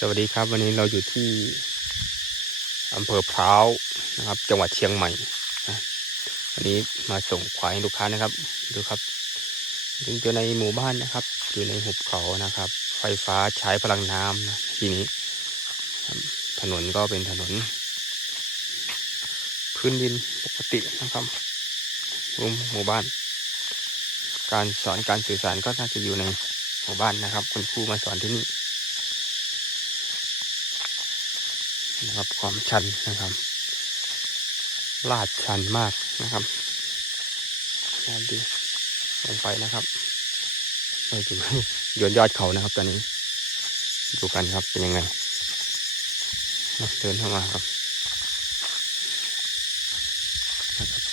สวัสดีครับวันนี้เราอยู่ที่อำเภอพร้าวนะครับ จังหวัดเชียงใหม่นะวันนี้มาส่งควายให้ลูกค้านะครับ ดูครับถึงอยู่ในหมู่บ้านนะครับ อยู่ในหุบเขานะครับ ไฟฟ้าใช้พลังน้ำนะทีนี้ ถนนก็เป็นถนน พื้นดินปกตินะครับรุมหมู่บ้าน การสอนการสื่อสารก็น่าจะอยู่ในหมู่บ้านนะครับ คุณครูมาสอนที่นี่ นะครับความชันนะครับ ลาดชันมากนะครับนอนดีลงไปนะครับเราอยู่ยนยอดเขานะครับ ตอนนี้ ดูกันครับเป็นยังไงเดินเข้ามาครับ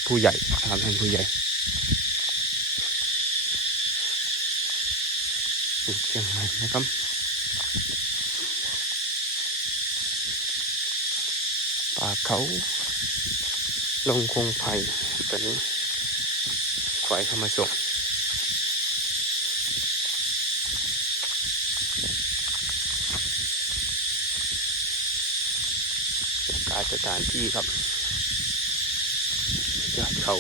ผู้ใหญ่ครับท่านผู้ใหญ่เชียงใหม่นะครับ ป่าเขาลงคงไผ่ตอนนี้ควายเข้ามาส่งกายสถานที่ครับยอดเขา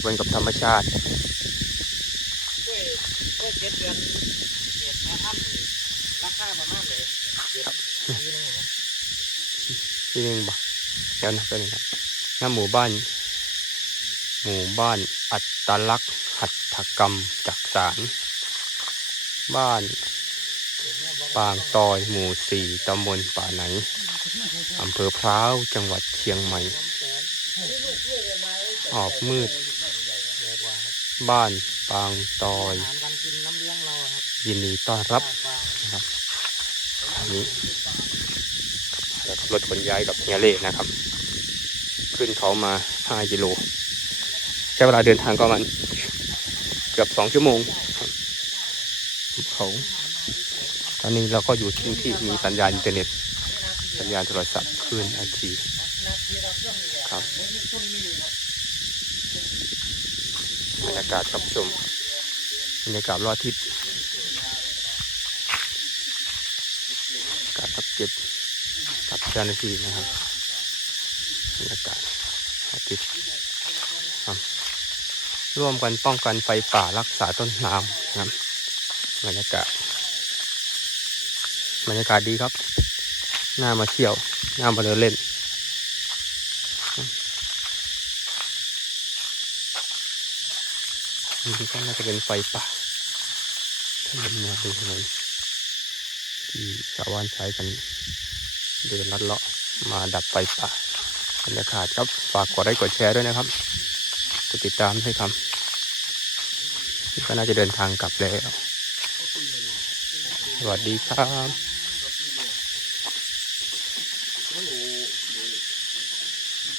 เวนกับธรรมชาติกล้วยกล้วยเจ็ดเดือนเห็ดแม่ท่านนี่ราคาประมาณเลยเดือนปีนึงนะ ที่หนึ่งบ่เดี๋ยวนะเป็นงครับหน้าหมู่บ้าน หมู่บ้านอัตลักษณ์หัตถกรรมจักสารบ้านปางตอยหมู่สี่ตำบลป่าไหนอำเภอพร้าวจังหวัดเชียงใหม่ออกมืด บ้านปางตอยยินดีต้อนรับนะครับอันนี้ รถขนย้ายกับเฮียเล่นะครับ ขึ้นเขามา 5 กิโล ใช้เวลาเดินทางก็ประมาณเกือบ 2 ชั่วโมงครับเขาตอนนี้เราก็อยู่ที่ที่มีสัญญาณอินเทอร์เน็ต สัญญาณโทรศัพท์คลื่นไอทีครับบรรยากาศครับชมบรรยากาศรอดอาทิศอากาศครับเจ็ดกับ เจ้าหน้าที่นะครับบรรยากาศอาทิตย์ครับร่วมกันป้องกันไฟป่ารักษาต้นน้ำนะครับบรรยากาศบรรยากาศดีครับ น่ามาเที่ยว น่ามาเดินเล่น นี่ก็น่าจะเป็นไฟป่าถนนมาดูถนนที่ชาวบ้านใช้กัน เดินลัดเลาะมาดับไฟป่าบรรยากาศครับ ฝากกดไลค์กดแชร์ด้วยนะครับกดติดตามด้วยครับก็น่าจะเดินทางกลับแล้ว สวัสดีครับ